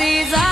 these eyes.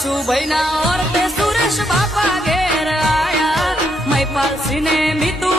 બક્ષુભાઈ ના ઓરતે સુરેશ બાપા ઘેર આયા. મૈપાલ સિંહ ને મીતુ